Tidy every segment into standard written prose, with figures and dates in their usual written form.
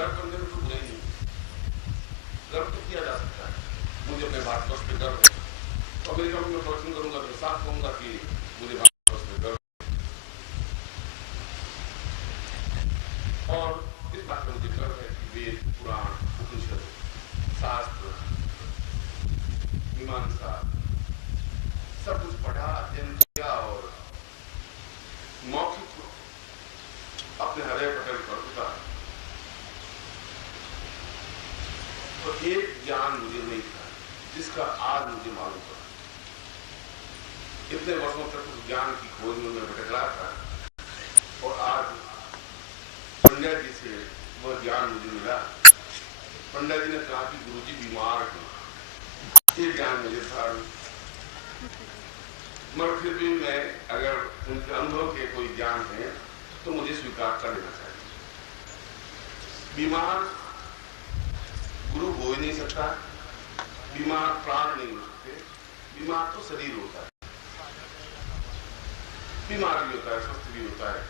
गर्व करने में तो बुराई नहीं, गर्व तो किया जा सकता है। मुझे अपने भारतवर्ष पे गर्व है, तो अमेरिका में मैं प्रवचन करूंगा तो साफ कहूंगा कि मुझे भारतवर्ष पे गर्व है। और इस बात का मुझे गर्व है कि वेद, पुराण, उपनिषद, शास्त्र, मीमांसा सब कुछ पढ़ा, अध्ययन किया और मौखिक अपने हृदय पटल पर उतारा। तो एक ज्ञान मुझे नहीं था जिसका आज मुझे मालूम पड़ा। इतने वर्षों तक उस ज्ञान की खोज में मैं भटक रहा था और आज पंडित जी से वह ज्ञान मुझे मिला। पंडित जी ने कहा कि गुरुजी बीमार हैं, ये ज्ञान मुझे था, मगर फिर भी मैं अगर उनके अनुभव के कोई ज्ञान है तो मुझे स्वीकार कर लेना चाहिए। बीमार गुरु हो ही नहीं सकता, बीमार प्राण नहीं हो सकते, बीमार तो शरीर होता है, बीमार भी होता है, स्वस्थ भी होता है।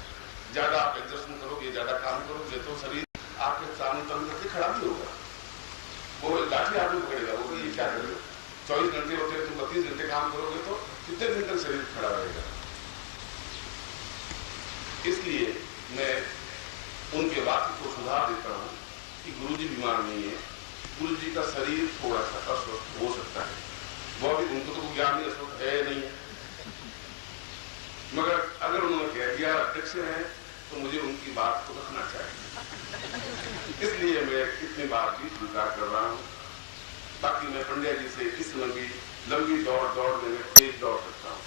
ज्यादा आप एक्सरसाइज करोगे, ज्यादा काम करोगे तो शरीर आपके सामने तंग करके खड़ा भी होगा। वो लाठी आदमी पकड़ेगा, वो ये क्या करेगा। 24 घंटे होते हैं, तुम 32 घंटे काम करोगे तो कितने दिन तक शरीर खड़ा रहेगा। इसलिए मैं उनके वाक्य को सुधार देता हूं कि गुरुजी बीमार नहीं है, गुरुजी का शरीर थोड़ा सा अस्वस्थ हो सकता है, वो भी उनको तो ज्ञान नहीं अस्वस्थ है नहीं है, मगर अगर उन्होंने कह दिया अध्यक्ष है तो मुझे उनकी बात को रखना चाहिए। इसलिए मैं इतनी बार भी स्वीकार कर रहा हूं। बाकी मैं पंडित जी से इस लंबी दौड़ में तेज दौड़ सकता हूं।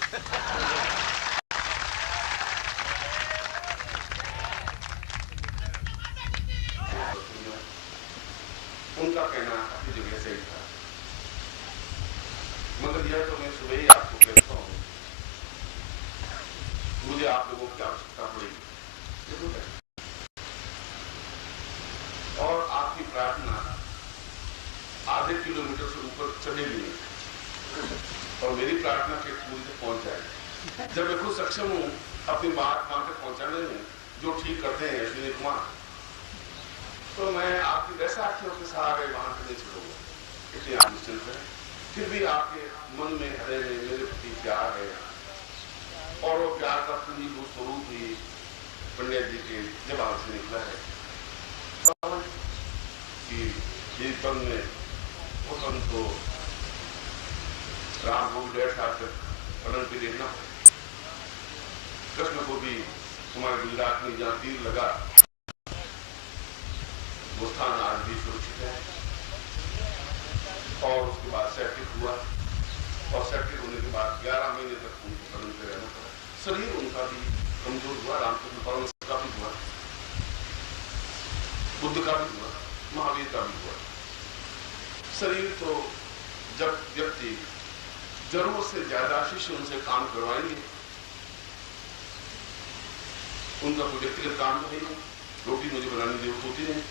उनका कहना अपनी जगह सही था, मगर यह तो मैं सुबह ही आपको कहता हूं, मुझे आप लोगों की आवश्यकता पड़ेगी और आपकी प्रार्थना आधे किलोमीटर से ऊपर चलेगी नहीं और मेरी प्रार्थना के पूरी तक पहुंच जाएगी। जब मैं खुद सक्षम हूं अपनी बात वहां तक पहुंचाने में, जो ठीक करते हैं अश्विनी कुमार, तो मैं आपकी वैसा आंखों के सहारे वहां से नहीं चलूंगा, इसलिए आप निश्चिंत हैं। फिर भी आपके मन में, हृदय में मेरे प्रति प्यार है और वो प्यार का पूंजीभूत स्वरूप ही पंडित जी के जवाब से निकला है कि जीवन में पसंद तो राम को 1.5 साल तक पलंग पे देखना पड़े, कृष्ण को भी तुम्हारे गुजरात में जहां तीर लगा वो स्थान आज भी सुरक्षित है। और उसके बाद सेप्टिक हुआ और सेप्टिक होने के बाद 11 महीने तक उनको पलंग पे रहना पड़ा। शरीर उनका भी कमजोर हुआ, रामकृष्ण परमहंस का भी हुआ, बुद्ध का भी हुआ, महावीर का भी हुआ। शरीर तो जब व्यक्ति जरूरत से ज्यादा शिष्य उनसे काम करवाएंगे, उनका कोई व्यक्तिगत काम तो नहीं, रोटी मुझे बनाने की जरूरत होती नहीं,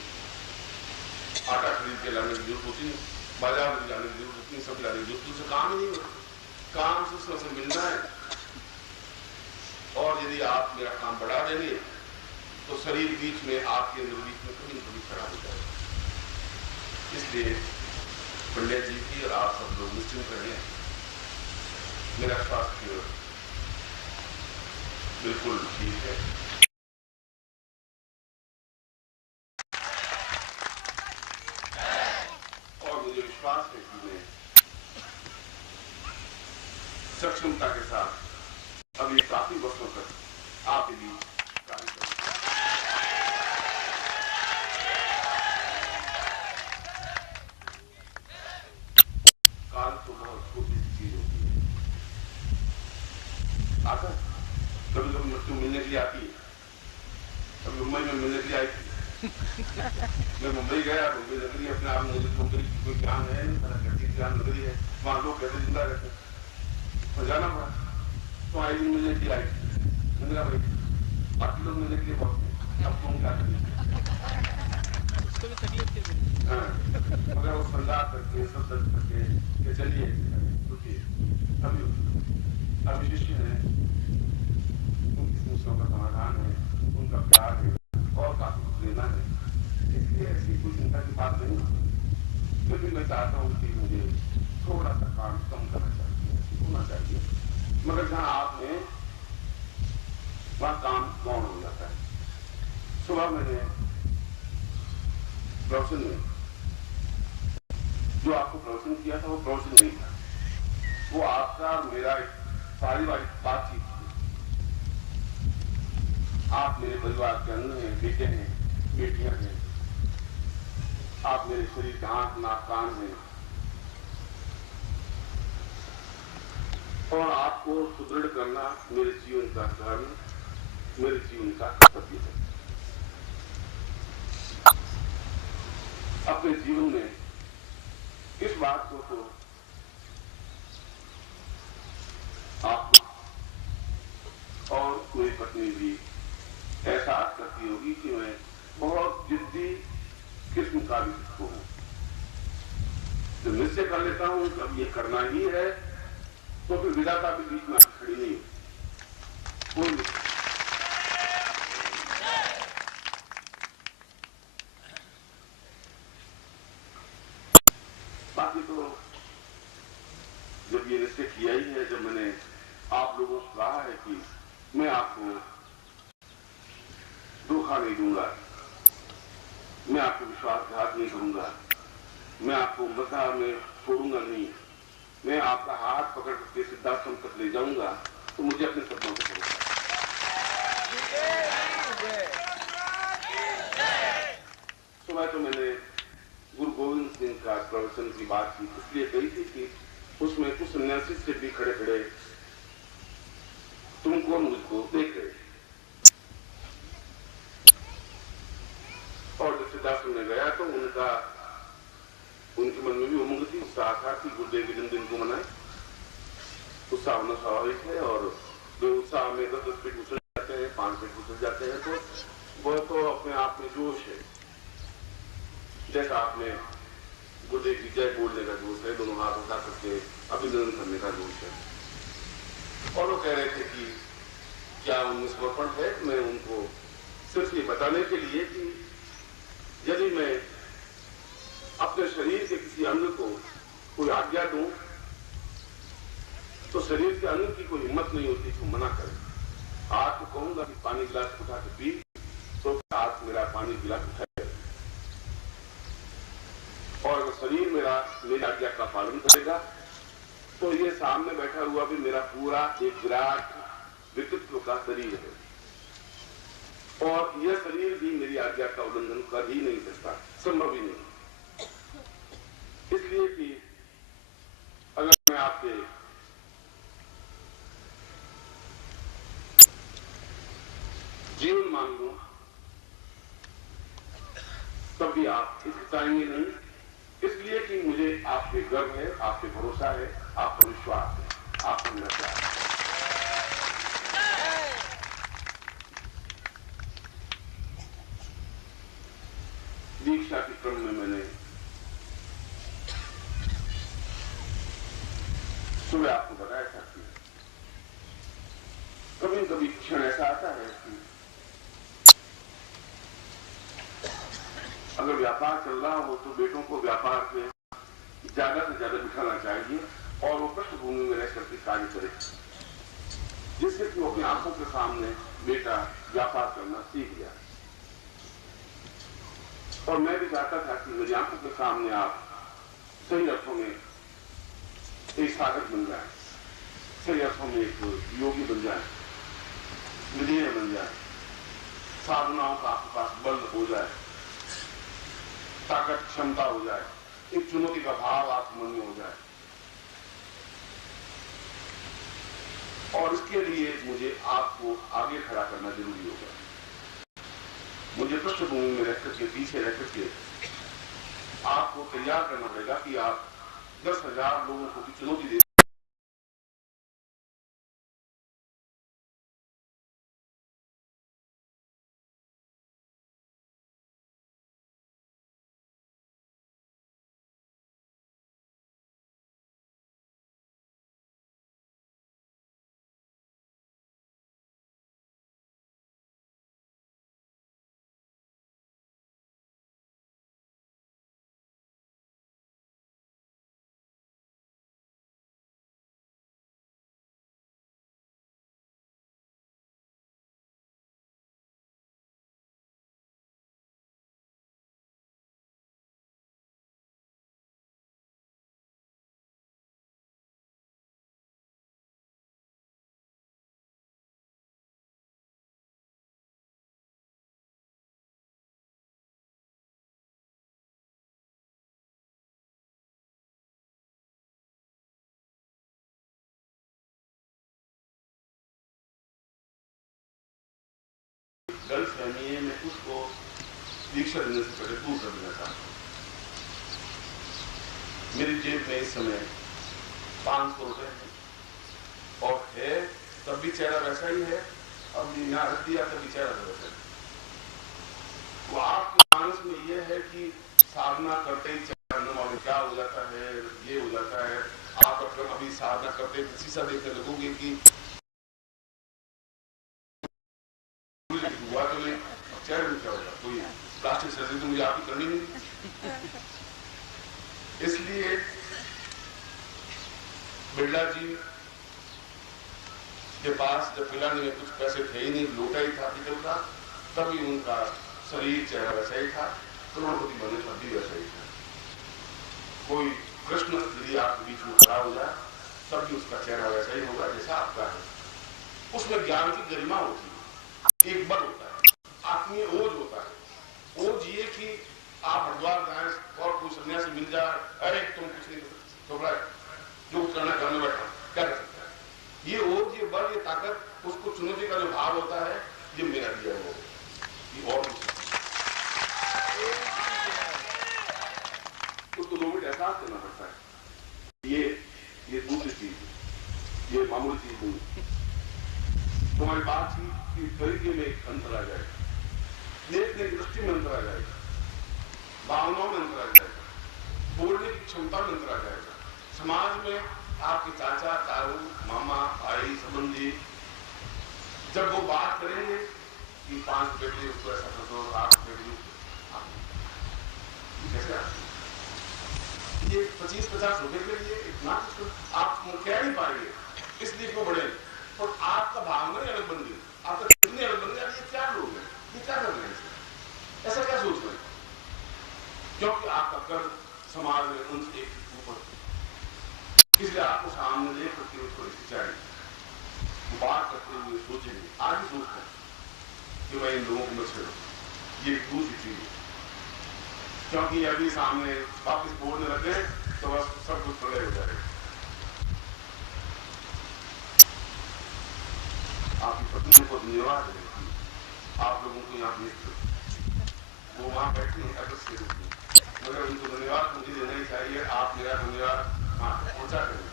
आटा खरीद के लाने की जरूरत होती नहीं, बाजार में जाने की जरूरत होती नहीं, सब लाने की जरूरत, उससे काम ही नहीं होता। काम से उससे मिलना है और यदि आप मेरा काम बढ़ा देंगे तो शरीर बीच में आपके अंदर बीच में कभी कभी खराब हो जाएगा। इसलिए पंडित जी की और आप सब लोग निश्चिंत रहें, मेरा स्वास्थ्य बिल्कुल ठीक है। और मुझे विश्वास है कि मैं सक्षमता के साथ अभी काफी वर्षों तक आप भी कार्य करेंगे। काल तो बहुत छोटी चीज होती है, आता कभी कभी मृत्यु मिलने के लिए आती है। कभी मुंबई में मिलने के लिए आई थी, मैं मुंबई गया, मुंबई नगरी अपने आप में मुंबई की कोई ज्ञान है नहीं, ज्ञान नगरी है, वहां लोग कैसे जिंदा रहते हैं, तो जाना पड़ा। तो आई दिन मिलने के लिए आई, मैंने कहा भाई बाकी लोग मिलने के लिए बहुत है, अब तुम क्या करें, मगर वो संदार करके सब दर्द करके चलिए रुकिए, अभी शिष्य है, उनकी समस्याओं का समाधान है, उनका प्यार है और काफी कुछ लेना है। इसलिए ऐसी कोई चिंता की बात नहीं, लेकिन मैं चाहता हूं कि मुझे थोड़ा सा काम कम करना चाहिए, होना चाहिए, मगर जहां आप हैं वहां काम गौण हो जाता है। सुबह मैंने प्रवचन में जो आपको प्रवचन किया था वो प्रवचन नहीं था, वो आपका मेरा एक पारिवारिक बातचीत थी। आप मेरे परिवार के अंग हैं, बेटे हैं, बेटियां हैं, आप मेरे शरीर के आंख नाक कान हैं, और आपको सुदृढ़ करना मेरे जीवन का धर्म, मेरे जीवन का कर्तव्य है। अपने जीवन में इस बात को तो आप और मेरी पत्नी भी एहसास करती होगी कि मैं बहुत जिद्दी किस्म का भी हूं। जब निश्चय कर लेता हूं कि अब ये करना ही है, तो फिर विधाता भी बीच में खड़ी नहीं कोई। बाकी तो जब ये निश्चय किया ही है, जब मैंने आप लोगों से कहा है कि मैं आपको धोखा नहीं दूंगा, मैं आपको विश्वासघात नहीं करूंगा, मैं आपको मथा में छोड़ूंगा नहीं, मैं आपका हाथ पकड़ करके सिद्धाश्रम तक ले जाऊंगा, तो मुझे अपने सपनों को करूंगा। सुबह तो मैंने गुरु गोविंद सिंह का प्रवचन की बात की, इसलिए कही थी कि उसमें कुछ सन्यासी से भी खड़े खड़े तुमको मुझको देख रहे, और जब सिद्धाश्रम में गया तो उनके मन में भी उमंग थी, उत्साह था कि गुरुदेव के जन्मदिन को मनाए। उत्साह होना स्वाभाविक है, और जो उत्साह में 10-10 फीट उछल जाते हैं, 5 फीट उछल जाते हैं, तो वह तो अपने आप में जोश है। जैसा आपने गुरुदेव की जय बोलने का जोश है, दोनों हाथ उठा करके अभिनंदन करने का जोश है। और वो कह रहे थे कि क्या उनमें समर्पण है। मैं उनको सिर्फ ये बताने के लिए कि यदि मैं अपने शरीर के किसी अंग को कोई आज्ञा दूं, तो शरीर के अंग की कोई हिम्मत नहीं होती कि मना करे। आज तो कहूंगा कि पानी गिलास उठा के पी, तो आज मेरा पानी गिलास उठाए, और अगर शरीर मेरा मेरी आज्ञा का पालन करेगा, तो ये सामने बैठा हुआ भी मेरा पूरा एक विराट व्यक्तित्व का शरीर है, और यह शरीर भी मेरी आज्ञा का उल्लंघन कर ही नहीं सकता, संभव ही नहीं। इसलिए कि अगर मैं आपके जीवन मांग लूं, तब भी आप हिचकिचाएंगे नहीं, इसलिए कि मुझे आप पे गर्व है, आप पे भरोसा है, आप पर विश्वास है, आप पर मेरा प्यार है। दीक्षा के क्रम में मैंने सुबह आपको बताया था कि कभी कभी क्षण ऐसा आता है कि अगर व्यापार चल रहा हो तो बेटों को व्यापार के ज्यादा से ज्यादा बिठाना चाहिए, और वो पृष्ठभूमि में रह करके कार्य करे, जिससे कि वो अपनी आंखों के सामने बेटा व्यापार करना सीख जाए। और मैं भी चाहता था कि मेरी आंखों के सामने आप सही अर्थों में एक साधक बन जाए, सही अर्थों में एक योगी बन जाए, विधेय बन जाए, साधनाओं का आपके पास बल हो जाए, ताकत क्षमता हो जाए, एक चुनौती का भाव आपके मन में हो जाए। और इसके लिए मुझे आपको आगे खड़ा करना जरूरी होगा। मुझे पृष्ठभूमि में रह करके, पीछे रह करके आपको तैयार करना पड़ेगा कि आप 10,000 लोगों को भी चुनौती दे दीक्षा देने से पहले दूर कर देना चाहता हूं। मेरी जेब में इस समय 500 रुपए है और है तब भी चेहरा वैसा ही है, अब यहां रख दिया तब भी चेहरा वैसा है। तो आपके मानस में यह है कि साधना करते ही चेहरा में क्या हो जाता है, ये हो जाता है। आप अगर अभी साधना करते शीशा देखने लगोगे कि हुआ तो नहीं, चेहरे में क्या होगा, कोई प्लास्टिक सर्जरी तो मुझे आपकी करनी नहीं। इसलिए बिरला जी के पास जब पिलाने में कुछ पैसे थे ही नहीं, लोटा ही था पितल का, तभी उनका शरीर चेहरा वैसा ही था, करोड़पति बनने का भी वैसा ही था। कोई कृष्ण यदि आपके बीच में खड़ा हो जाए तब भी उसका चेहरा वैसा ही होगा जैसा आपका है। उसमें ज्ञान की गरिमा होती है, एक बल होता है, आत्मीय ओज होता है। ओज ये कि आप हरिद्वार जाए और कोई सन्यासी मिल जाए, अरे तुम कुछ नहीं कर सकते, घबरा जो करना करने बैठा क्या कर सकता है। ये ओज, ये बल, ये ताकत, उसको चुनौती का जो भाव होता है, ये मेरा दिया वो, ये और तो लोगों को एहसास करना पड़ता है। ये दूसरी चीज, ये मामूली चीज नहीं। तुम्हारी बातचीत की तरीके में एक अंतर आ जाएगा, देखने की दृष्टि में अंतर आ जाएगा, भावनाओं में अंतर आ जाएगा, बोलने की क्षमता में अंतर आ जाएगा। समाज में आपके चाचा, ताऊ, मामा, भाई, संबंधी जब वो बात करेंगे कि 5 रुपए के लिए उसको ऐसा कर दो, 8 रुपए के लिए कैसे ये 25-50 रुपए के लिए इतना आप कह नहीं पाएंगे, इसलिए क्यों बढ़े। और आपका भावना ही अलग बन गई, आपका कितनी अलग बन गया। ये क्या लोग हैं, ये क्या कर रहे हैं, ऐसा क्या सोच रहे हैं, क्योंकि आपका कर्ज समाज में उनसे एक ऊपर, इसलिए आपको सामने ले करके उसको चाहिए बात करते हुए सोचेंगे, आज ही सोचते हैं कि मैं इन लोगों को मत छेड़ूं। ये दूसरी चीज है, क्योंकि अभी सामने वापिस बोलने लगे तो बस सब कुछ प्रलय हो जाएगा। आपकी पत्नी को धन्यवाद है, आप लोगों को यहाँ भेजते, वो वहां बैठे हैं अगर से रूप में, मगर उनको धन्यवाद मुझे देना ही चाहिए। आप मेरा धन्यवाद वहां तक पहुंचा करें।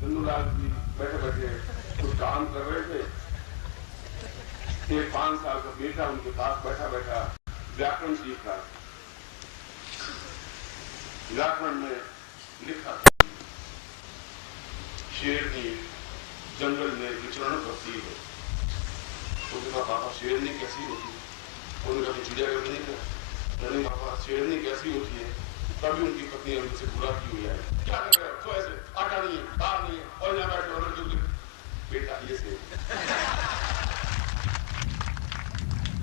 चंदूलाल जी बैठे बैठे कुछ काम कर रहे थे, एक 5 साल का बेटा उनके पास बैठा बैठा व्याकरण सीख रहा। व्याकरण में लिखा शेरनी जंगल में विचरण करती है। तो कहा पापा शेरनी कैसी होती है, उन्होंने कहा चिड़ियाघर में नहीं कहा, नहीं पापा शेरनी कैसी होती है। तभी उनकी पत्नी उनसे बुरा की हुई है, क्या कर रहे हो, तो ऐसे आटा नहीं है, दाल नहीं है, और यहाँ बैठे ऑर्डर क्यों। बेटा ये से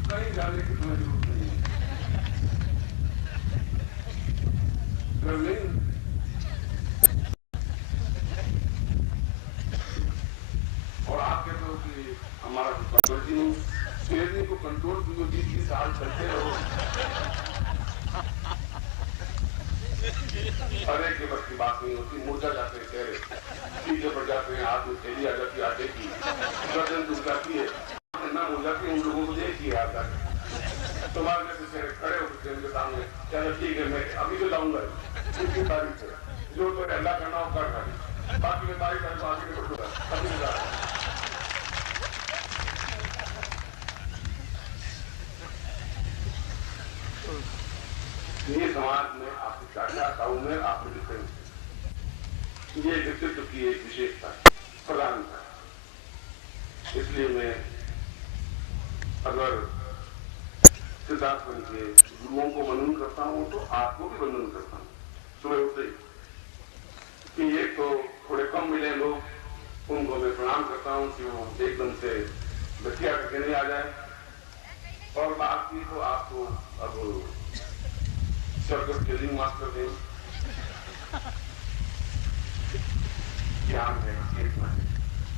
कहीं जाने की तुम्हें जरूरत नहीं है, और आप कहते हो कि हमारा कंट्रोल, शेरनी को कंट्रोल की 20 साल चलते रहो, अरे के बस की बात नहीं होती। मुर्जा जाते हैं चेहरे, पीछे पड़ जाते हैं, हाथ में थैली आ जाती है आटे की, गर्दन दुख जाती है, ना हो जाती है। उन लोगों को देखिए आता है तुम्हारे जैसे चेहरे खड़े होते हैं उनके सामने, चलो ठीक है मैं अभी तो लाऊंगा, इसकी तारीफ है, जो तो अल्लाह करना हो कर खाली, बाकी में तारीफ है बाकी में छोड़ूंगा अभी नहीं। ये समाज में आपकी चाचा ताऊ में आपने डिफरेंस, ये व्यक्तित्व की एक विशेषता प्रदान है। इसलिए मैं अगर सिद्धार्थ बन के गुरुओं को वंदन करता हूं तो आपको भी वंदन करता हूं सुबह उठते कि एक तो थोड़े कम मिले लोग, उनको मैं प्रणाम करता हूं कि वो एकदम से बचिया करके नहीं आ जाए। और बाकी तो आपको अब सर्कस ट्रेनिंग मास्टर है, ज्ञान है, चेतना है,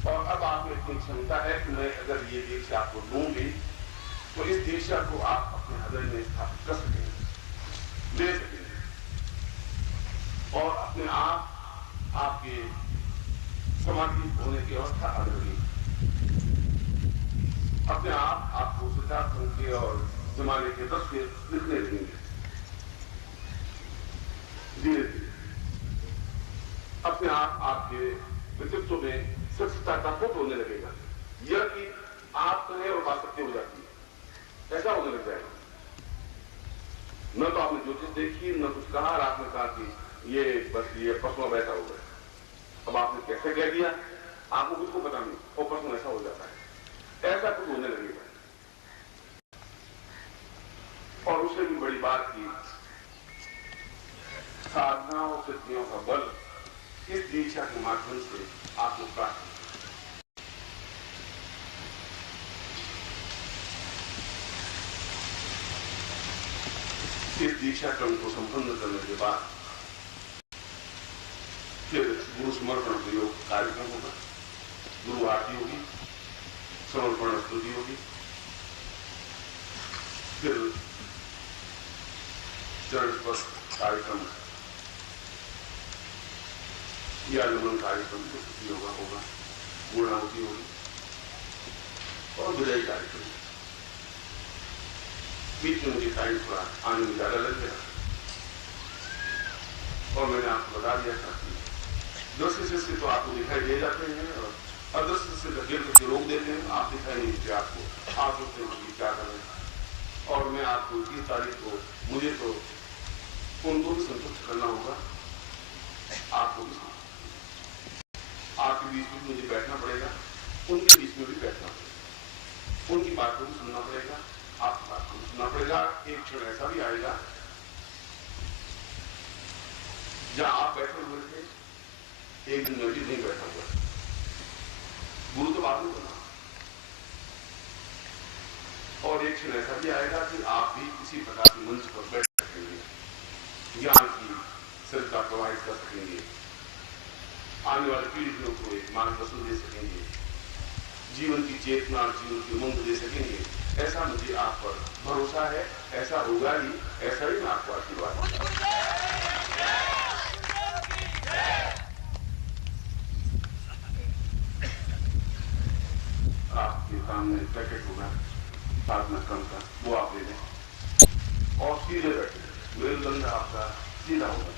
और अब आपको इतनी क्षमता है कि मैं अगर ये दीक्षा आपको दूंगी तो इस दीक्षा को आप अपने हृदय में स्थापित कर सकेंगे, ले सकेंगे, और अपने आप आपके समाधि होने की अवस्था आ रही है। के और जमाने के तस्वीर लिखने लगेंगे। धीरे धीरे अपने आप आपके व्यक्तित्व में सत्यता का पुट होने लगेगा। यह कि आप कहें और बात सत्य हो जाती है, ऐसा होने लग जाएगा। न तो आपने ज्योतिष देखी, न कुछ कहा, और आपने कहा कि ये बस ये पशुओं वैसा हो गया। अब आपने कैसे कह दिया आपको कुछ को पता नहीं, और पशु ऐसा हो जाता है, ऐसा कुछ होने लगेगा। और उससे भी बड़ी बात की साधना और सिद्धियों का बल इस दीक्षा के माध्यम से आपको प्राप्त। इस दीक्षा क्रम को संपन्न करने के बाद फिर गुरु समर्पण प्रयोग कार्यक्रम होगा, गुरु आरती होगी, समर्पण स्तुति होगी, फिर चरण स्पर्श कार्यक्रम या आगमन कार्यक्रम होगा, पूर्णाहुति होगी और विदाई कार्यक्रम। बीच में मुझे टाइम थोड़ा आने में ज्यादा लग गया और मैंने आपको बता दिया था कि दृश्य शिष्य तो आपको दिखाई दे जाते हैं और अदृश्य से गिर करके रोक देते हैं, आप दिखाई नहीं देते आपको, आप सोचते हैं कि क्या कर रहे हैं। और मैं आपको 30 तारीख को मुझे तो उनको भी संतुष्ट करना होगा, आपको भी आपके बीच में मुझे बैठना पड़ेगा, उनके बीच में भी बैठना पड़ेगा, उनकी बात को भी सुनना पड़ेगा, आपकी बात को भी सुनना पड़ेगा। एक क्षण ऐसा भी आएगा जहां आप बैठे हुए थे, एक दिन मैं भी नहीं बैठा हुआ, गुरु तो बाद में बना, और एक क्षण ऐसा भी आएगा कि आप भी किसी प्रकार के मंच पर बैठ सकेंगे, ज्ञान की सरिता प्रवाहित कर सकेंगे, आने वाली पीढ़ियों को एक मार्गदर्शन दे सकेंगे, जीवन की चेतना, जीवन की उमंग दे सकेंगे। ऐसा मुझे आप पर भरोसा है, ऐसा होगा ही, ऐसा ही मैं आपको आशीर्वाद दूंगा। आपके सामने पैकेट होगा साधना क्रम का, वो आप ले लें और सीधे बैठे, मेरुदंड आपका सीधा होगा।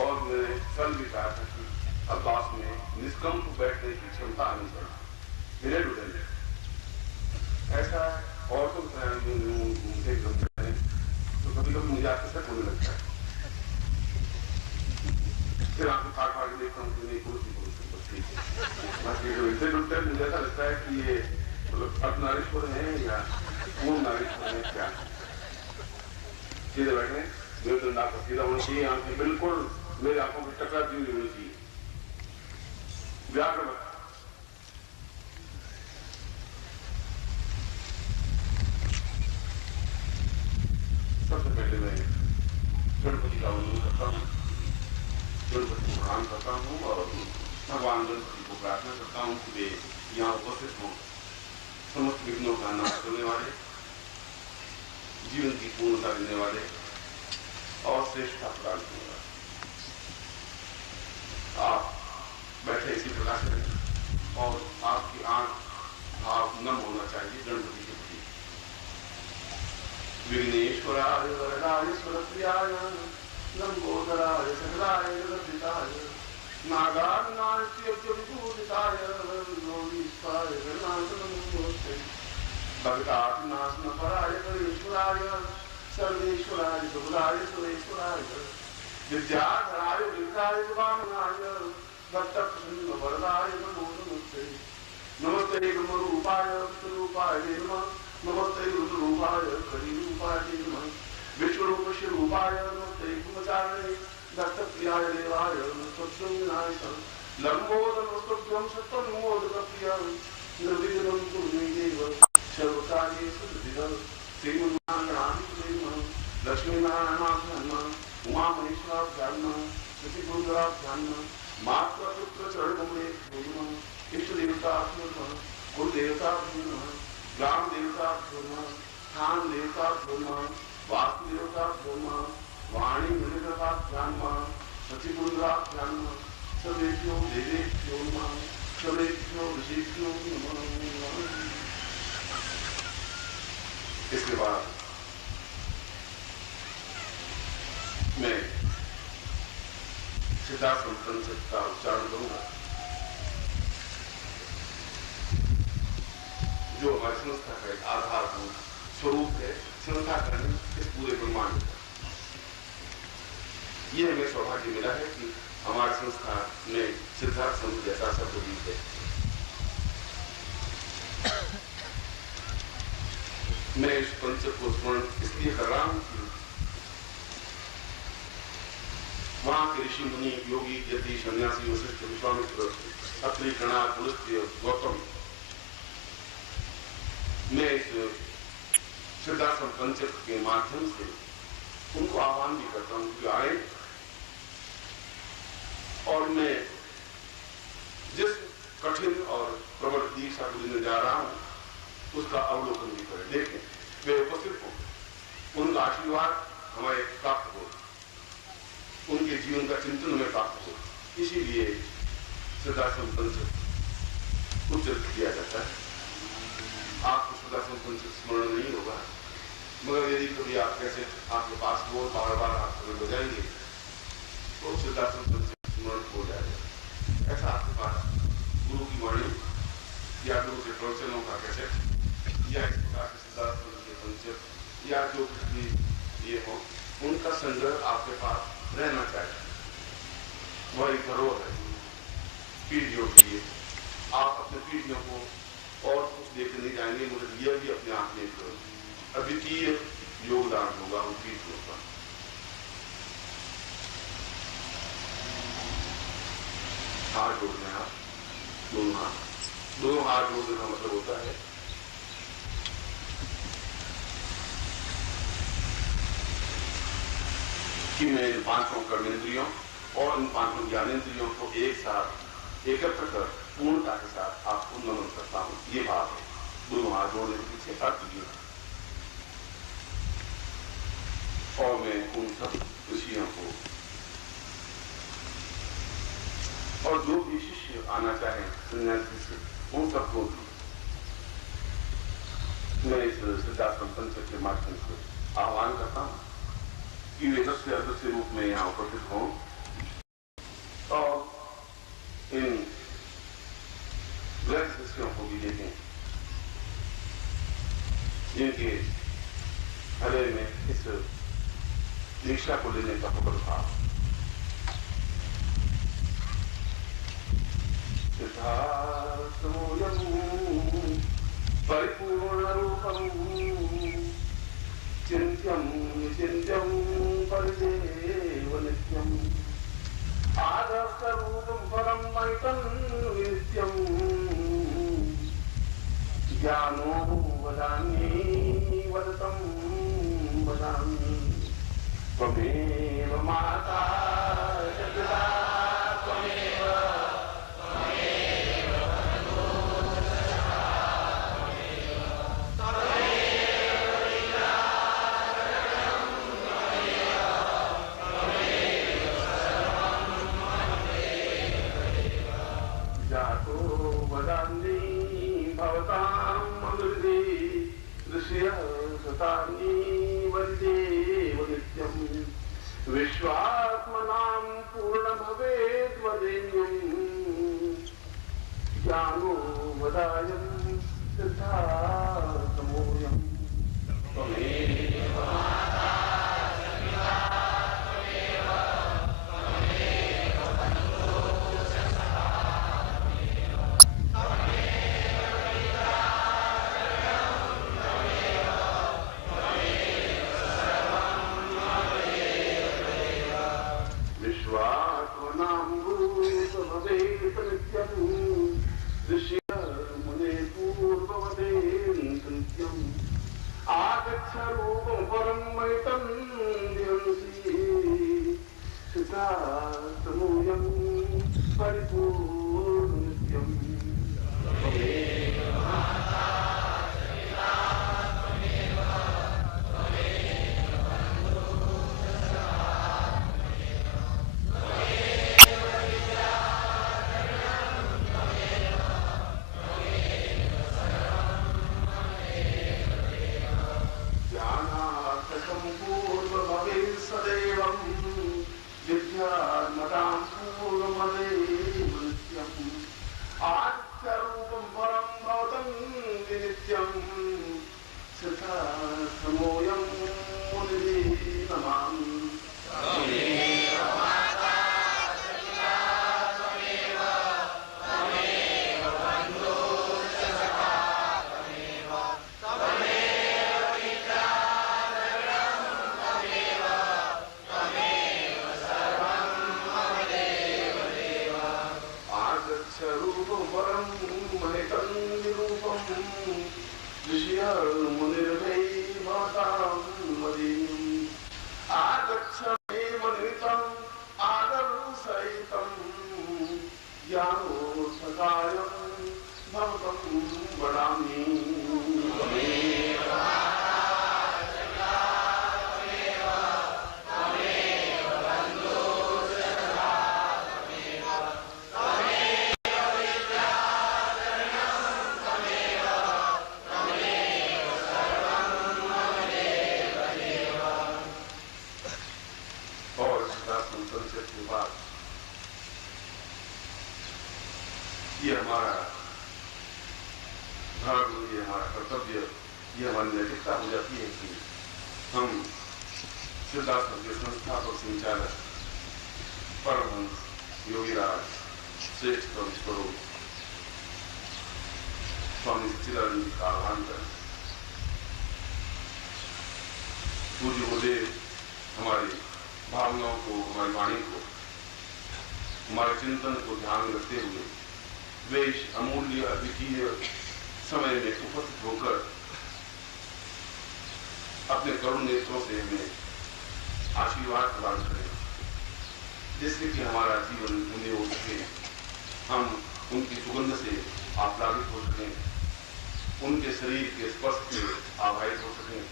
और मैंने कल भी कहा था कि अब्बास में निष्कंप बैठने की क्षमता आनी चाहिए, ऐसा और तो घूमते हैं तो कभी कभी मुझे आपके साथ होने लगता है, फिर आपको फाड़ फाड़ के देखता हूँ कि नहीं कुर्सी बाकी जो इसे डूबते हैं मुझे ऐसा लगता है कि ये मतलब अर्धनारीश्वर है या पूर्ण नारीश्वर है, क्या सीधे बैठे मेरुदंड आपका सीधा होना चाहिए, आंखें बिल्कुल मेरी आंखों की टकराती हुई होनी चाहिए, व्याघ्र सबसे पहले मैं गणपति का वंदन करता हूँ, गणपति को प्रणाम करता हूँ और भगवान गणपति को प्रार्थना करता हूँ कि वे यहाँ उपस्थित हों, समस्त विघ्नों का नाश करने वाले, जीवन की पूर्णता देने वाले और श्रेष्ठता प्रदान करने वाले। आप बैठे इसी प्रकार से और आपकी आंख भाव नम होना चाहिए गणपति के प्रति। विघ्नेश्वराय वरदाय सुरप्रियाय लंबोदराय सकलाय जगद्दिताय नागार्जुनाय विभूषिताय योगीश्वराय गणाधिपते भक्तानाशनपराय परमेश्वराय सर्वेश्वराय सुराय सुरेश्वराय विद्याधराय विद्याय वामनाय भक्तप्रसन्न वरदाय नमो नमस्ते। नमस्ते ब्रह्मरूपाय विष्णुरूपाय नमः, नमस्ते रुद्ररूपाय कलिरूपाय नमः, विश्वरूप शिवरूपाय नमस्ते कुमचारिणे दत्तप्रियाय देवाय नमस्ते लंबोदरस्तुभ्यं सत्तन्मोदकप्रियं निर्विघ्नं कुरु मे देव सर्वकार्येषु सिद्धिदं देवताभ्यो नमः, ग्राम देवताभ्यो नमः, स्थान देवताभ्यो नमः, वास्तु देवताभ्यो नमः, वाणी मृगताभ्यां नमः, सचिपुंद्राभ्यां नमः, सर्वेभ्यो देवेभ्यो नमः, सर्वेभ्यो ऋषिभ्यो नमः। इसके बाद मैं सिद्धार्थ पंचक का उच्चारण करूंगा, जो हमारी संस्था का एक आधारभूत स्वरूप है, संस्था करने इस पूरे ब्रह्मांड का। ये हमें सौभाग्य मिला है कि हमारी संस्था में सिद्धार्थ संत जैसा शब्द भी है। मैं इस पंचक को स्मरण इसलिए कर रहा हूं कि वहां के ऋषि मुनि, योगी, यति, सन्यासी, वशिष्ठ, विश्वामित्र, अत्रि, कणाद, पुलस्त्य, गौतम, मैं इस सिद्धार्थ पंचक के माध्यम से उनको आह्वान भी करता हूं कि आए, और मैं जिस कठिन और प्रबल दीक्षा को लेने जा रहा हूं उसका अवलोकन भी करें, देखें, वे उपस्थित हो, उनका आशीर्वाद हमें प्राप्त हो, उनके जीवन का चिंतन हमें प्राप्त हो। इसीलिए सिद्धार्थ पंचक उच्चरित किया जाता है। आपको सिद्धार्थ पंचक स्मरण नहीं होगा, मगर यदि कभी आप कैसे आपके पास हो, बार बार आप कभी बजाएंगे तो सिद्धार्थ पंचक स्मरण हो जाएगा। ऐसा आपके पास गुरु की वाणी या गुरु के प्रवचनों का कैसेट या इस प्रकार के सिद्धार्थ पंचक या जो कुछ भी ये हो, उनका संग्रह आपके पास रहना चाहिए। वही धरोहर है पीढ़ियों के लिए। आप अपने पीढ़ियों को और कुछ देकर नहीं जाएंगे, मगर यह भी अपने आप में एक अद्वितीय योगदान होगा उन पीढ़ियों का। हाथ जोड़ने, आप दोनों हाथ जोड़ने का मतलब होता है कि मैं इन पांचों कर्मेंद्रियों और इन पांचों ज्ञानेंद्रियों को एक साथ एकत्र कर पूर्णता के साथ आपको नमन करता हूं। ये बात है दोनों हाथ जोड़ने के पीछे अर्थ ये है। और मैं उन सब ऋषियों को और जो भी शिष्य आना चाहे सन्यासी से, उन सबको भी मैं इस सिद्धार्थ पंचक के माध्यम से आह्वान करता हूं कि वे दृश्य अदृश्य रूप में यहाँ उपस्थित हों और इन गृह शिष्यों को भी देखें जिनके हृदय में इस दीक्षा को लेने का हुक्म था। सिद्धार्थमूलम् परिपूर्ण रूपम् चिंत्यं निचिंत्यं परिदेव नित्यम् आदर्शरूपं परं मैतं नित्यं ज्ञानो वदामि वदतं वदामि त्वमेव माता जगदा त्वमेव विश्वात्मनां पूर्ण भवेत् वदेन्यम् ज्ञानो वदायं सिद्धार्थमूलम् त्वमेव माता जगदा त्वमेव त्वमेव बन्धुः सखा त्वमेव पिता जगतं त्वमेव त्वमेव सर्वं त्वमेव विश्वात्मनां भूत भवेत् नित्यम् ऋषिः मुने सिद्धार्थमोऽयं मुनिः नमामि। ये हमारा धर्म, ये हमारा कर्तव्य, ये हमारी नैतिकता हो जाती है कि हम सिद्धार्थ के संस्थापक संचालक परमहंस योगीराज श्रेष्ठ स्वरूप स्वामी सच्चिदानंद जी का आह्वान करें। पूज्य गुरुदेव हमारी भावनाओं को, हमारी वाणी को, हमारे चिंतन को ध्यान में रखते हुए वे इस अमूल्य अद्वितीय समय में उपस्थित होकर अपने करुण नेत्रों से हमें आशीर्वाद प्रदान करें, जिससे कि हमारा जीवन धन्य हो सके, हम उनकी सुगंध से आप्लावित हो सकें, उनके शरीर के स्पर्श से आभावित हो सकें।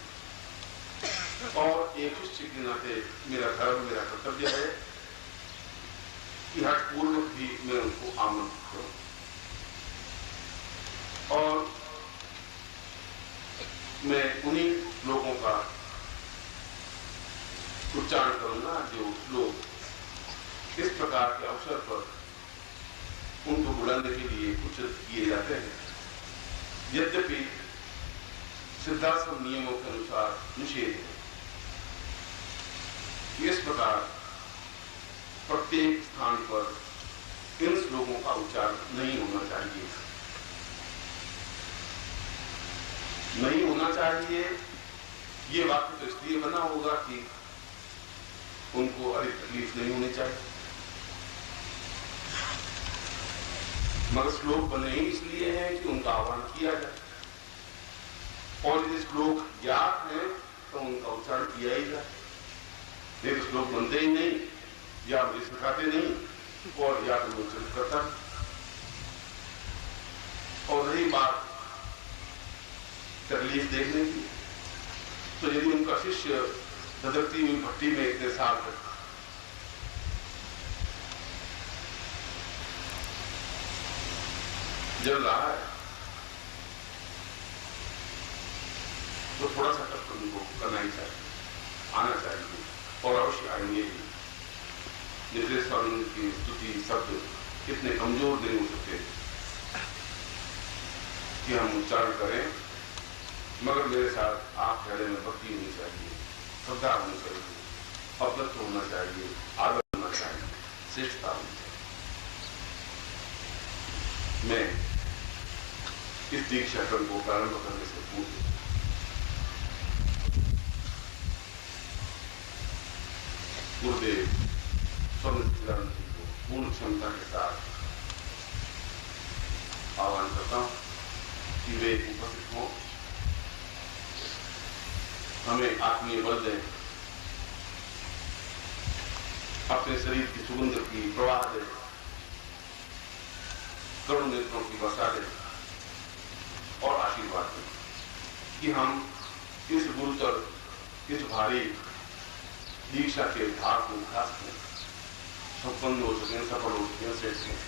और एक शिष्य के नाते मेरा धर्म, मेरा कर्तव्य है कि हठपूर्वक भी मैं उनको आमंत्रित करूं और मैं उन्हीं लोगों का उच्चारण करूंगा जो लोग इस प्रकार के अवसर पर उनको बुलाने के लिए उचित किए जाते हैं। यद्यपि सिद्धाश्रम नियमों के अनुसार निषेध है, इस प्रकार प्रत्येक स्थान पर इन श्लोकों का उच्चारण नहीं होना चाहिए। नहीं होना चाहिए ये वाक्य तो इसलिए बना होगा कि उनको अधिक तकलीफ नहीं होनी चाहिए, मगर श्लोक बने ही इसलिए हैं कि उनका आह्वान किया जाए। और यदि श्लोक ज्ञात है तो उनका उच्चारण किया ही जाए, नहीं तो श्लोक बनते ही नहीं, या मुझे सिखाते नहीं और या तो उच्चारण करता। और रही बात तकलीफ देखने की, तो यदि उनका शिष्य धधकती हुई भट्टी में इतने साल तक जल रहा है तो थोड़ा सा कष्ट उनको करना ही चाहिए, आना चाहिए और अवश्य आएंगे ही। निर्देश स्वामी की स्तुति शब्द कितने कमजोर नहीं हो सकते कि हम उच्चारण करें, मगर मेरे साथ आप हृदय में भक्ति होनी चाहिए, श्रद्धा होनी चाहिए, अवगत होना चाहिए, आदर होना चाहिए, श्रेष्ठता होनी चाहिए। मैं इस दीक्षा क्रम को प्रारंभ करने से पूर्व गुरुदेव स्वामी सच्चिदानंद जी को पूर्ण क्षमता के साथ आह्वान करता हूं कि वे उपस्थित हों, हमें आत्मीय बल दें, अपने शरीर की सुगंध की प्रवाह दें, करुण नेत्रों की वर्षा दें और आशीर्वाद दें कि हम इस गुरुतर, इस भारी दीक्षा के भार को उठा सकें, संपन्न हो सकें, सफल हो सकें, श्रेष्ठ सकें।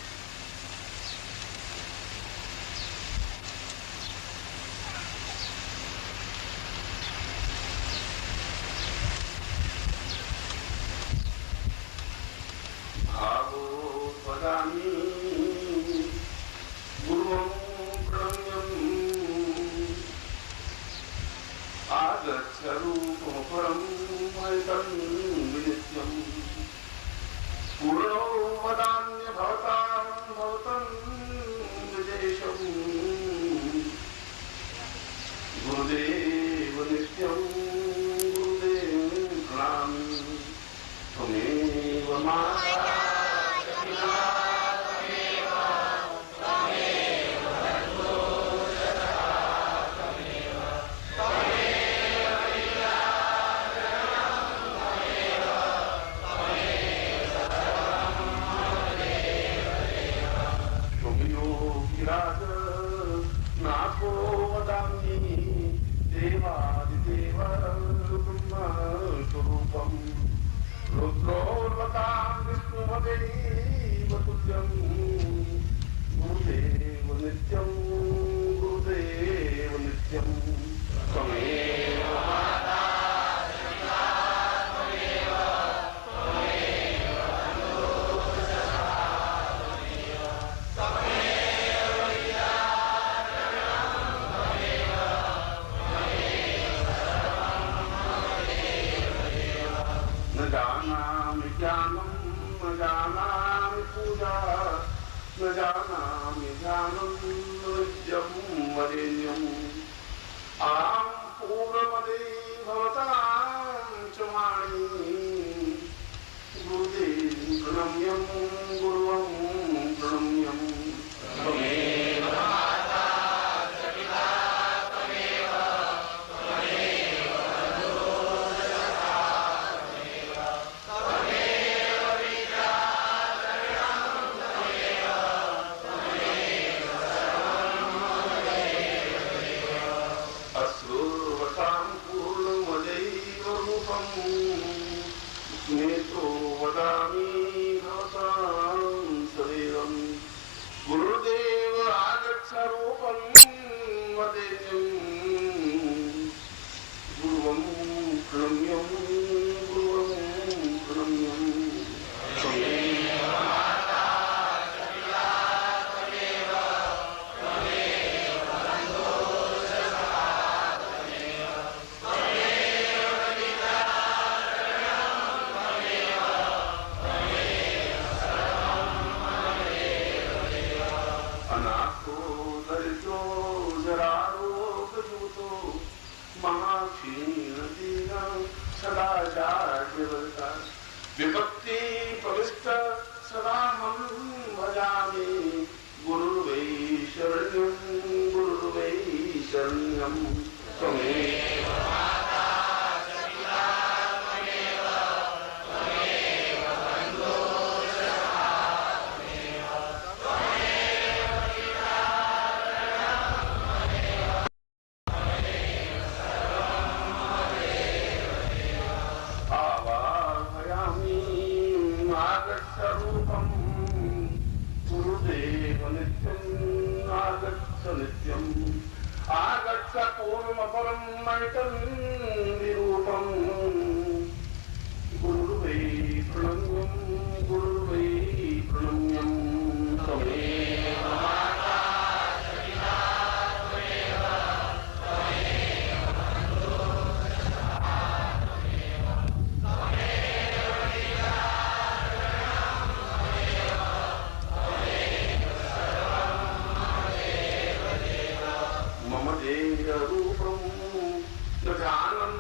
भावो त्वदामी गुरुं प्रणम्यं रुद्रोर्वतां विष्णुमदेव तुल्यं गुरुदेव नित्यं गुरुदेव नित्यं त्वमेव माता पिता त्वमेव न जानामि ज्ञानं न जानामि पूजा न जानामि ज्ञानं नित्यं वरेण्यम् आं पूर्णमदे भवतां च वाणी गुरुदेव प्रणम्यं गुरुवं प्रणम्यं त्वमेव माता च पिता त्वमेव अश्रुवतां पूर्णमदैव रूपं स्नेतो वदामि भवतां शरीरं गुरुदेव आगच्छ रूपं वदेयं गुरुवं प्रणम्यं गुरुवं प्रणम्यं त्वमेव माता च पिता त्वमेव अनाथो दरिद्रो जरारोगयुतो महाक्षीणदीना सदा जाड्यवरता विपत्ति प्रविष्ट सदाहं भजामि गुरुर्वै शरण्यं त्वमेव माता च पिता त्वमेव आवाहयामि आगच्छ रूपं गुरुदेव नित्यं आगच्छ नित्यं आगच्छ पूर्णमपरं मैतं विरूपं गुरुर्वै प्रणम्यं त्वमेव माता च पिता त्वमेव मम देहरूपं न जानन्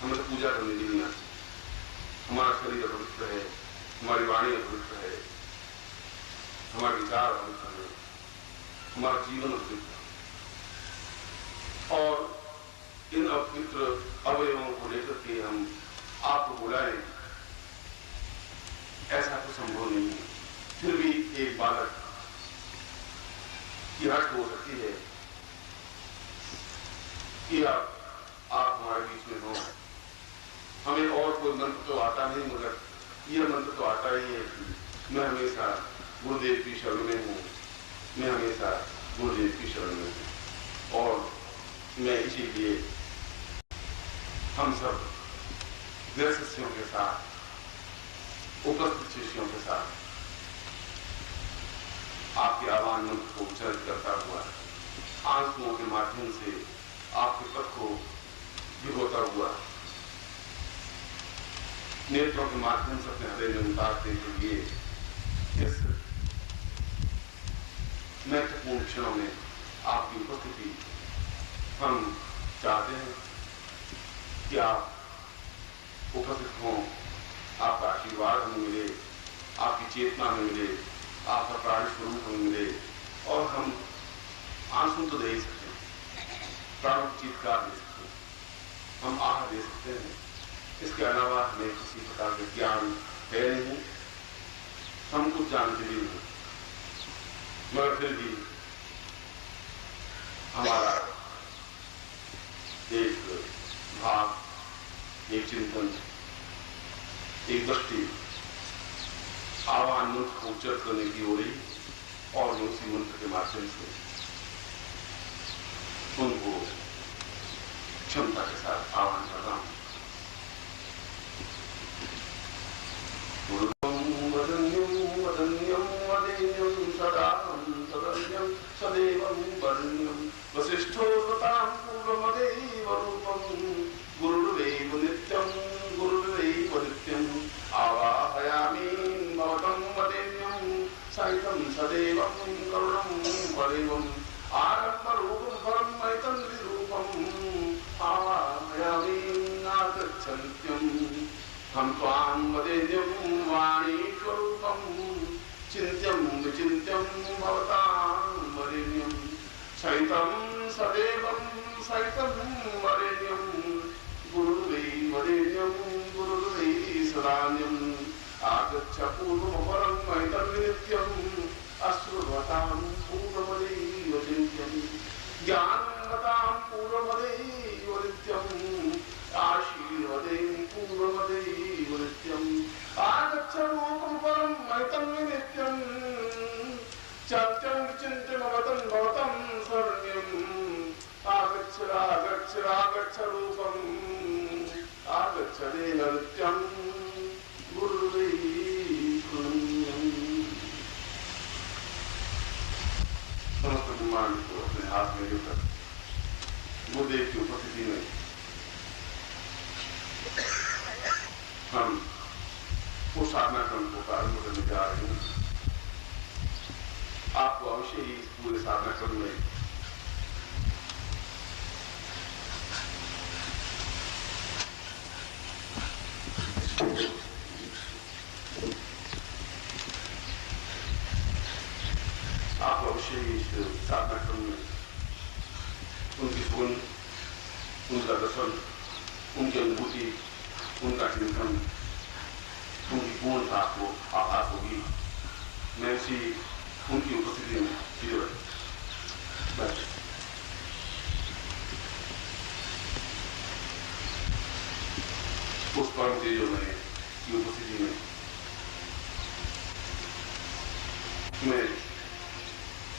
हमें तो पूजा करने की नहीं आती। हमारा शरीर अपवित्र है, हमारी वाणी अपवित्र है, हमारे विचार अपवित्र है, हमारा जीवन अपवित्र है। और इन अपवित्र अवयवों को लेकर के हम आपको बुलाएं, ऐसा तो संभव नहीं है। फिर भी एक बालक की हट हो सकती है कि आप हमारे बीच में हो। हमें और कोई मंत्र तो आता नहीं, मगर यह मंत्र तो आता ही है कि मैं हमेशा गुरुदेव की शरण में हूँ, मैं हमेशा गुरुदेव की शरण में हूँ। और मैं इसीलिए हम सब गृह शिष्यों के साथ, उपस्थित शिष्यों के साथ आपके आह्वान मंत्र को उच्चारित करता हुआ, आंसुओं के माध्यम से आपके पद को भिगोता हुआ, नेत्रों के माध्यम से अपने हृदय में उतारने के लिए इस महत्वपूर्ण क्षणों में आपकी उपस्थिति हम चाहते हैं कि आप उपस्थित हों, आपका आशीर्वाद हमें मिले, आपकी चेतना हमें मिले, आपका प्राण स्वरूप हमें मिले, और हम आंसू तो दे ही सकते हैं, प्राणों की चीत्कार दे सकते हैं, हम आह दे सकते हैं। इसके अलावा हमें किसी प्रकार का ज्ञान है नहीं, हम कुछ जानते भी नहीं, मगर फिर भी हमारा एक भाव, एक चिंतन, एक दृष्टि आह्वान मंत्र को उच्चारित करने की हो रही, और मैं उसी मंत्र के माध्यम से उनको क्षमता के साथ आह्वान कर रहा हूं। वसिष्ठो नतां पूर्वमदेव रूपं गुरुर्वैव नित्यं गुरुर्वैव नित्यं आवाहयामि भवतं वदेन्यं सहितं सदैवं करुणं वदेवम् आरम्भरूपं परं मैतन्विरूपम् आवाहयामि नागच्छन्त्यं हम त्वां वदेन्यं वाणीस्वरूपं चिन्त्यं विचिन्त्यं भवतां वरेण्यं सहितं सदैवं सहितं वरेण्यं गुरुर्वै वरेण्यं गुरुर्वै सदान्यम् आगच्छ पूर्वमपरं मैतन्नित्यम् अश्रुवतां पूर्वमदैव चिन्त्यं ज्ञानवतां पूर्वमदैव नित्यम् आशीर्वदें पूर्वमदैव नित्यम् आगच्छ रूपं परं मैतन्नित्यम् सत्यं विचिन्त्यमवतं भवतं शरण्यम् आगच्छ रूपम् आगच्छ देह नित्यं गुरुर्वै शरण्यम्। समस्त ब्रह्मांड को अपने हाथ में लेकर गुरुदेव की उपस्थिति में हम उस साधना क्रम को प्रारंभ करने जा रहे हैं। आपको अवश्य ही इस पूरे साधना क्रम में साधना क्रम में उनकी सुगंध, उनका दर्शन, उनकी अनुभूति, उनका चिंतन, उनकी पूर्णता को आभास होगी। मैं उसी उनकी उपस्थिति में सीधे बैठ उस परम तेजोमय की उपस्थिति में मैं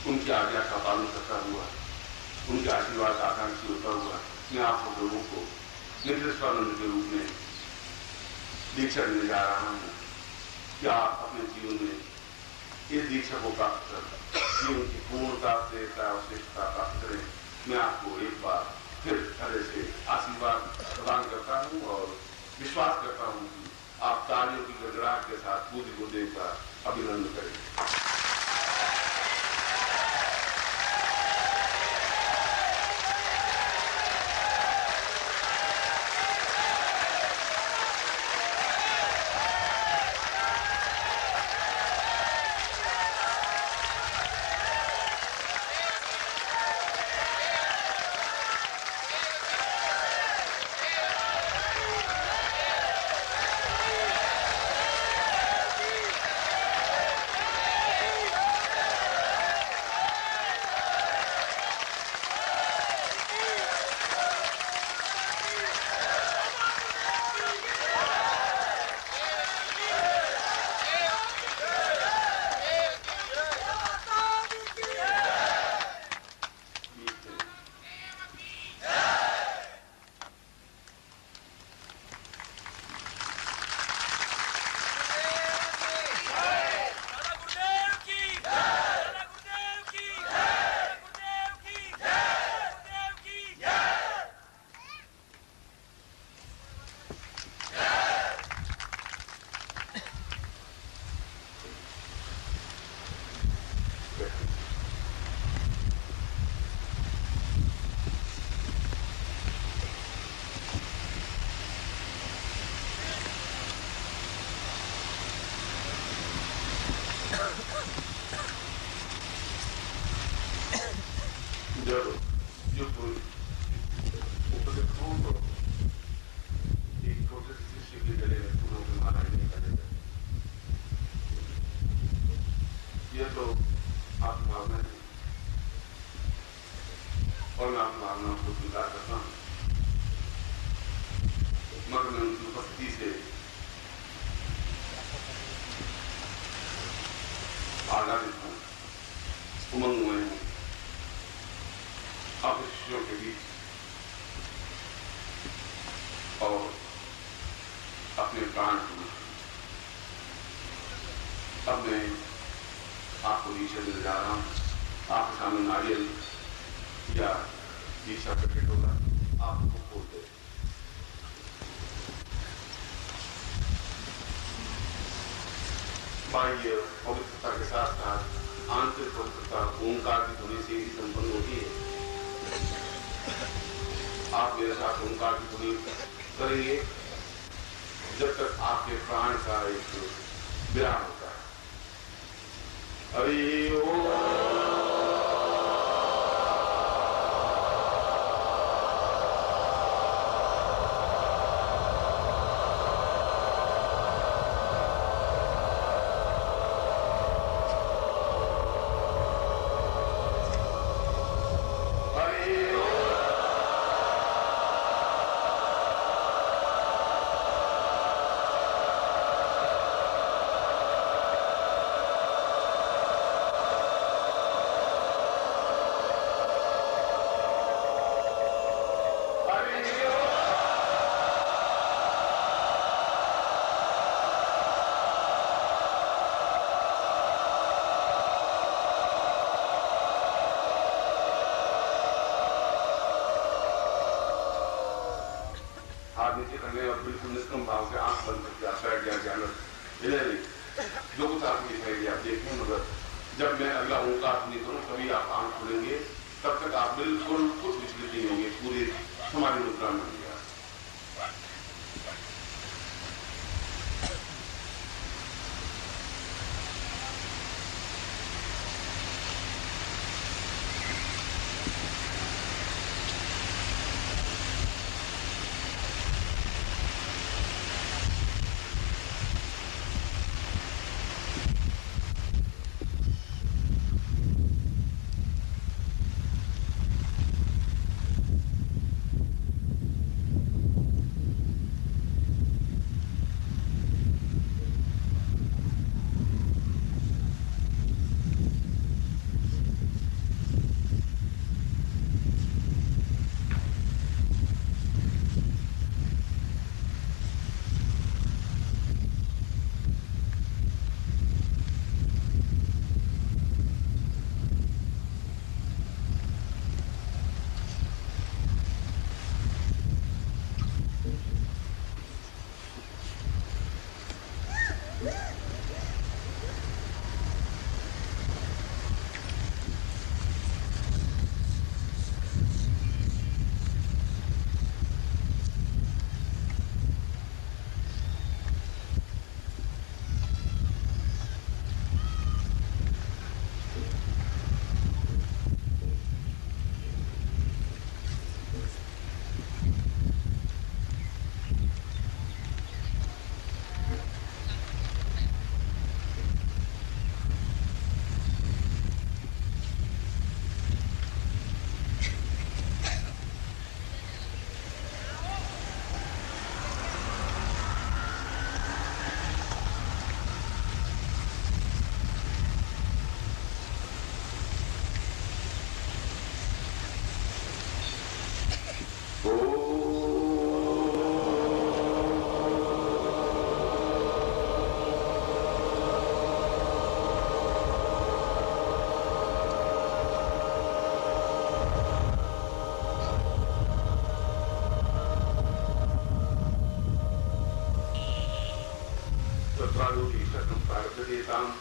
उनकी आज्ञा का पालन करता हुआ, उनके आशीर्वाद का आकांक्षी होता हुआ, मैं आप सब लोगों को निर्देशानंद के रूप में दीक्षा देने जा रहा हूँ कि आप अपने जीवन में इस दीक्षा को प्राप्त कर जीवन की पूर्णता से श्रेष्ठता प्राप्त करें। मैं आपको एक बार फिर तरह से आशीर्वाद प्रदान करता हूँ और विश्वास करता हूँ कि आप तालियों की गड़गड़ाहट के साथ पूज्य गुरुदेव का अभिनंदन करें। और अपने प्राण को। अब मैं आपको नीचे ले जा रहा हूं, आपके सामने नारियल या दीक्षा प्रकट होगा, आपको खोल दे। बाह्य पवित्रता के साथ साथ आंतरिक पवित्रता ओंकार की ध्वनि से ही संपन्न होती है। आप मेरे साथ ओंकार की ध्वनि करेंगे जब तक आपके प्राण का एक विराम होता है। हरि ओम। और बिल्कुल निष्कम भाव से आंख बंद करके आप बैठ जाए, ध्यान नहीं जो कुछ आपकी दिखाई आप देखें, मगर जब मैं अगला ओंकार नहीं करूँ तभी आप आंख खोलेंगे, तब तक आप बिल्कुल कुछ विचलित नहीं होंगे, पूरे समाधि मुद्रा में होंगे।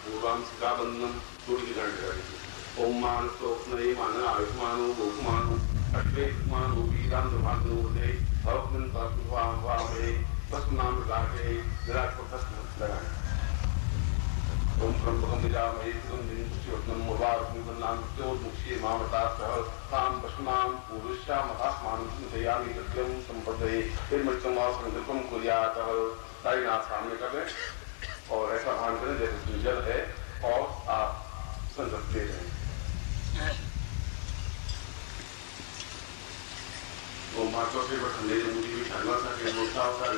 पूर्वाम सिकाबंधम जोड़ी की गांठ करेंगे। ओम मान स्वप्न मान आयुष्मानो बहुमानो अश्वेतमानो वीराम दुर्भाग्नो उदय भवमन पार्थिवाम वामे भस्मनाम लगाके विराट को भस्म लगाएं। ओम ब्रह्मकम विजामहे तुम दिनकुच्योत्नम मुबारकम मुक्षे मामतासह ताम भस्मनाम पूर्वश्याम आसमानं दयामि कृत्यं संपदये निर्मृतम वा संकल्पम कुर्यातः। दाहिना हाथ सामने कर लें और ऐसा भान करें जैसे जल है और आप संकल्प ले रहे हैं। तो माता से ठंडे मुझे भी ठंडा सा के मोटा होता है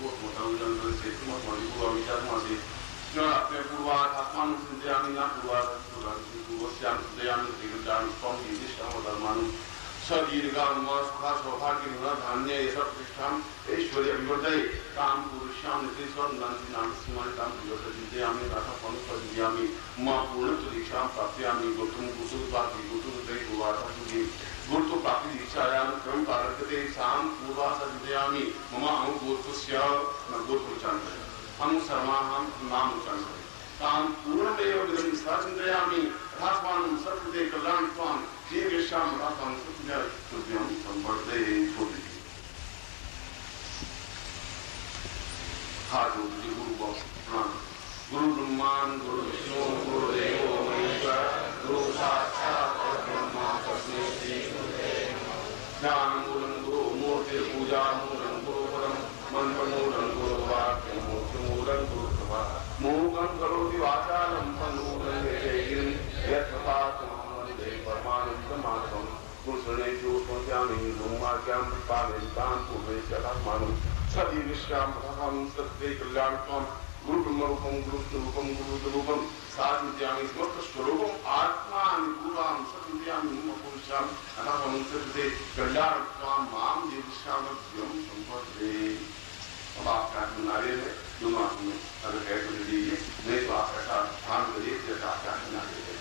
को मोटा उजल से मत मानी पूरा विचार मासी क्यों अपने पूर्वाध आत्मान संध्यानि ना पूर्वाध पूर्वश्याम संध्यानि त्रिगुणानि स्वामी दिष्टाम धर्मानु सदीर्घाम सुखा सौभाग्य धान्य ये सब पुरुषाम ऐश्वर्य विवर्धये ताम पुरुषाम नितेश्वर नंदी नाम सीमानि ताम विवर्धयामि राधा पनुपदियामि मां पूर्ण दीक्षां प्राप्यामि गुरुं गुरुपाति गुरुदय गुवाता गुरु गुरु प्राप्ति दीक्षायां क्रम पारगते साम पूर्वासा विद्यामि मम अनुगोत्रस्य न गोत्रचान्ते हम सर्वाहम नाम उच्चारणे ताम पूर्णमेव विदं साचिन्तयामि रास्वानं सर्वदे कल्याणत्वं दीर्घश्याम रास्वानं सर्वदे तुभ्यं संवर्धये छोटी हाथ जोड़िए गुरु को प्रणाम गुरु ब्रह्मान गुरु विष्णु गुरु देवो महेश्वर गुरु साक्षात् परब्रह्म तस्मै श्री गुरुवे नमः ज्ञान मूलं गुरु मूर्ति पूजा मूलं गुरु परम मंत्र मूलं गुरु वाक्य मूर्ति मूलं गुरु प्रभा मूकं करोति वाचालं पन्नूनं यशेगिं यत्प्रसादं वन्दे परमानन्दमाधवं गुरुशरणे ज्योत्स्यामि धूमाख्यां पालयितां पूर्वे शतात्मानं सदी विश्राम हम सत्य कल्याणत्वं गुरु ब्रह्मरूपं गुरु स्वरूपं गुरु स्वरूपं साधियामि समस्त स्वरूपं आत्मा निगूढां सत्यामि मम पुरुषां अनाहं सत्य कल्याणत्वं मां देवश्यामभ्यं संवर्धये। अब आपका नारियल है दोनों हाथों में अगर है तो लीजिए नहीं तो आप ऐसा ध्यान करिए जैसा आपका नारियल है।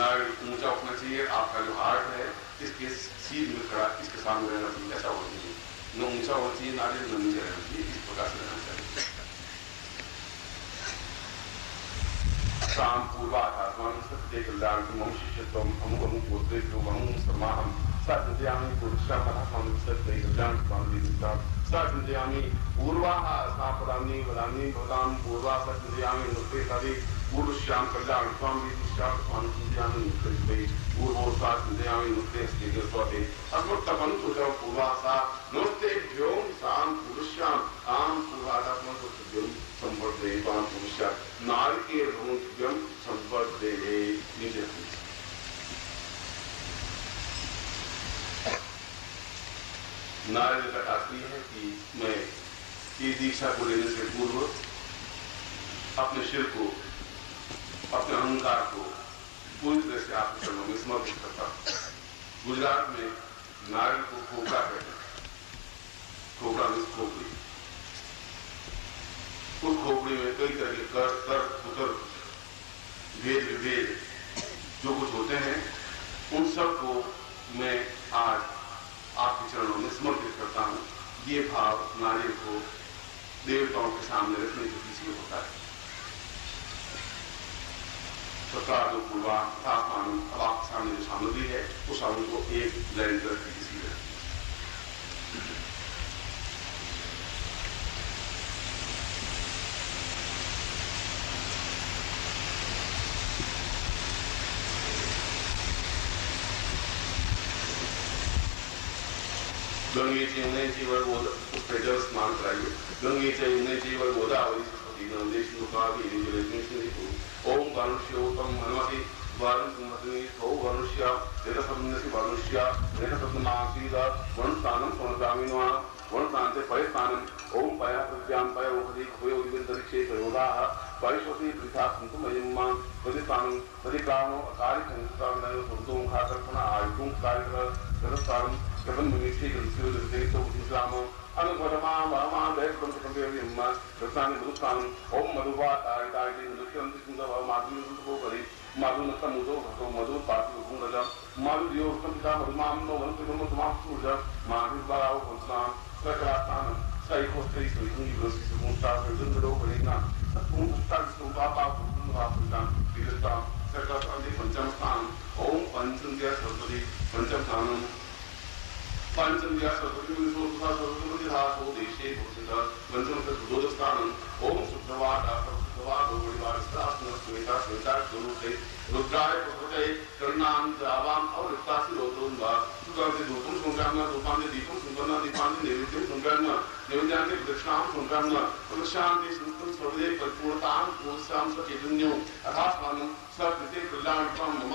नारियल ऊंचा उठना चाहिए आपका जो हार्ट है इसके सीध में खड़ा इसके सामने रहना चाहिए ऐसा होना चाहिए न ऊंचा होना चाहिए नारियल न नीचे रहना चाहिए इस प्रकार से रहना चाहिए। शाम पूर्वाधात्मान सत्य कल्याण मम शिष्यत्वम अमुक अमुक गोत्रेभ्यो अमुक समाहम साधयामि पुरुषाम अथाम सत्य कल्याण स्वामी साधयामि पूर्वाः सापदानि वदानि भवतां पूर्वा साधयामि नुते साधि पुरुषाम कल्याण स्वामी विशाल स्वामी नुते पूर्वो साधयामि नुते स्थितिः स्वते अस्मत्तपन्तु च पूर्वासा नुतेभ्यो साम पुरुषाम आम पूर्वादात्मन सत्यों संवर्धये ताम पुरुषा नारी के रोंत्यं संवर्धये नीचे नारद का तात्पर्य है कि मैं ये दीक्षा को लेने से पूर्व अपने सिर को अपने अहंकार को पूरी तरह से आपके चरणों में समर्पित करता हूं। गुजरात में नारियल को खोपड़ा कहते हैं। खोपड़ा में खोपड़ी उस खोपड़ी में कई तरह के कर तर उतर भेद विभेद जो कुछ होते हैं उन सब को मैं आज आपके चरणों में समर्पित करता हूं। ये भाव नारियल को देवताओं के सामने रखने के पीछे होता है। सरकार जो पूर्वा तापमान अब आपके सामने जो सामग्री है उस सामग्री को एक लाइन कर किसी गंगे चयने जीवन बोध उस पे जल स्नान कराइए। गंगे चयने जीवन गोदावरी सरस्वती नर्मदे सिंधु कावेरी जलेस्मिन् सन्निधिं ओम वारुष्योतम हनुमते वारुण सुमतिनि ओ वारुष्या जलसंनसि वारुष्या जलसंनासीद वनस्थानं पुनर्गामिनः वनस्थानते परिस्थानं ओम पया प्रज्ञां पया ओखदि खोयो दिवंतरिक्षे प्रयोगाः परिशोति पृथा सन्तु मयम्मा प्रतिस्थानं प्रतिकामो अकारि संस्कृताविनय सुरतों खाकर्पणा आयुधों कार्यकर जलस्थानं जगन मुनिषे गंसियो जगदेतो मुस्लामो अनुगरमा मामा बैकम संकेयम्मा रत्नानि मधुस्थानं ओम मधुवातारितारिति मधुक्यंति सुंदर माधुर्यंतो करि माधुनत्ता मुदो भतो मधु पाति गुणजा माधुर्यो उत्तमता मधुमामनो वनपिनो तमाम सूर्य माधुर्बाव पंचनाम प्रकरास्थानं साइकोस्त्री सुइंगी ग्रोसी सुमुस्ता सुइंदरो करिना सत्पुंस्ता सुबाबा पुंबापुना विरता सकरास्थानि पंचम स्थान ओम पंचंद्या सरस्वती पंचम स्थानं पंचंद्या सरस्वती विसोता सरस्वती धातो देशे भूषिता पंचम सुदोदस्थानं ओम सुप्रवादा सुप्रवादो परिवारस्तास्न स्वेता स्वेता स्वरूपे रुद्राय प्रकटे कर्णां जावां अवृत्तासि रोद्रोन्वा सुकांते धूपं संक्रामना धूपांते दीपं संक्रामना दीपांते नैवेद्यं संक्रामना नैवेद्यान्ते प्रदक्षिणां संक्रामना प्रदक्षिणान्ते संस्कृतं सर्वदे परिपूर्णतां पूर्णसां सचैतन्यो अथास्मानं सकृते कल्याणत्वं मम